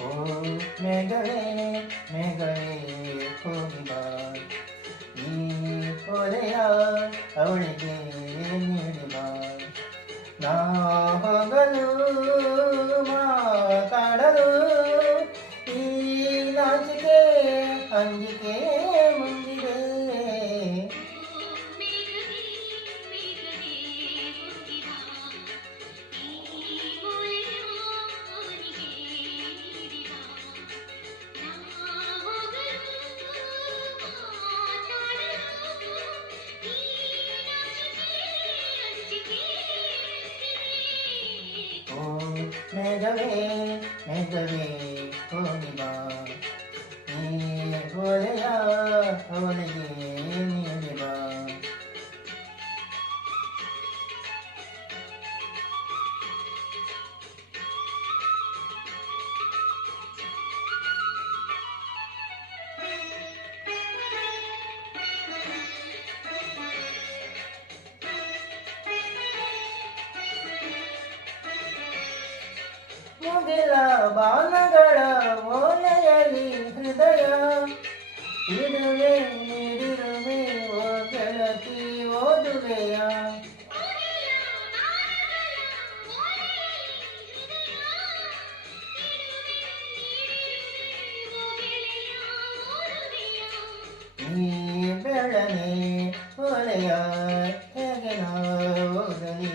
ಓ ಮೇಘವೇ ಮೇಘವೇ ಹೋಗಿ ಬಾ, ಈ ಹೊರೆಯ ಅವಳಿಗೆ ನೀಡಿ ಬಾ. ನಾ ಹೋಗಲು ಮಾತಾಡಲು ಈ ನಾಚಿಕೆ ಅಂಜಿಕೆ ಮುಂದಿದೆ. ಓ ಮೇಘವೇ ಮೇಘವೇ ಹೋಗಿ ಬಾ, ಈ ಹೊರೆಯ ಅವಳಿಗೆ ನೀಡಿ ಬಾ. ಮುಗಿಲ ಬಾಣಗಳ ಓಲೆಯಲ್ಲಿ ಹೃದಯ ಇಡುವೆ ನೀಡಿರುವೆ, ಓ ಗೆಳತಿ ಓದುವೆಯ. ಈ ಬೆಳನೆ ಹೊಳೆಯ ಹೇಗೆ ನಾ ಓದಲಿ.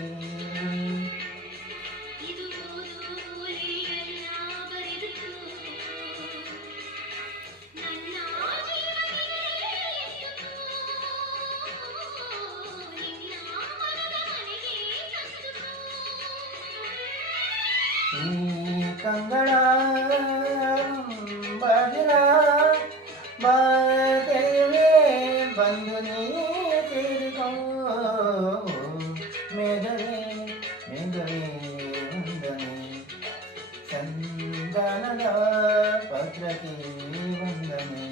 ಈ ಕಂಗಳ ಬಾಗಿಲ ಬಾತೆಯುವೆ, ಬಂದು ನೀ ಸೇರಿಕೋ. ಮೇಘವೇ ಮೇಘವೇ ವಂದನೆ, ಸಂಧಾನದ ಪತ್ರಕ್ಕೆ ವಂದನೆ.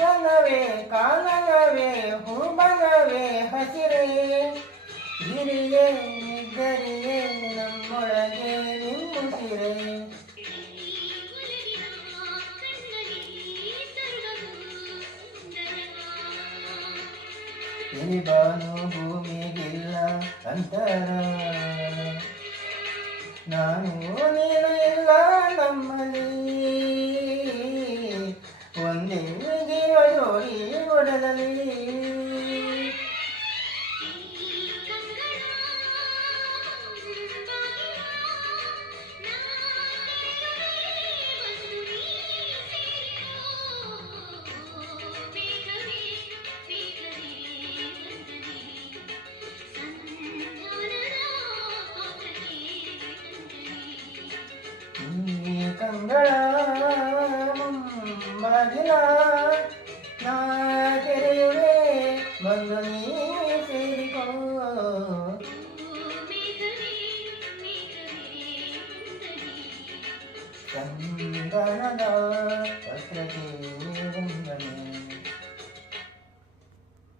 ವನವೇ ಕಾನನವೇ ಹೂಬನವೇ ಹಸಿರೇ, ಗಿರಿಯೇ ನಿದ್ದರಿಯೇ ನಮ್ಮೊಳಗೆ ನಿಮ್ಮುಸಿರೇ. ಈ ಬಾನು ಭೂಮಿಗಿಲ್ಲ ಅಂತರ, ನಾನು ನೀನು ಇಲ್ಲ ನಮ್ಮಲ್ಲಿ, ಒಂದೇ ಜೀವ ಜೋಡಿ ಒಡಲಲ್ಲಿ. ಈ ಕಂಗಳ ಬಾಗಿಲ ನಾ ತೆರೆಯುವೆ, ಬಂದು ನೀ ಸೇರಿಕೋ. ಸಂಧಾನದ ಪತ್ರಕ್ಕೆ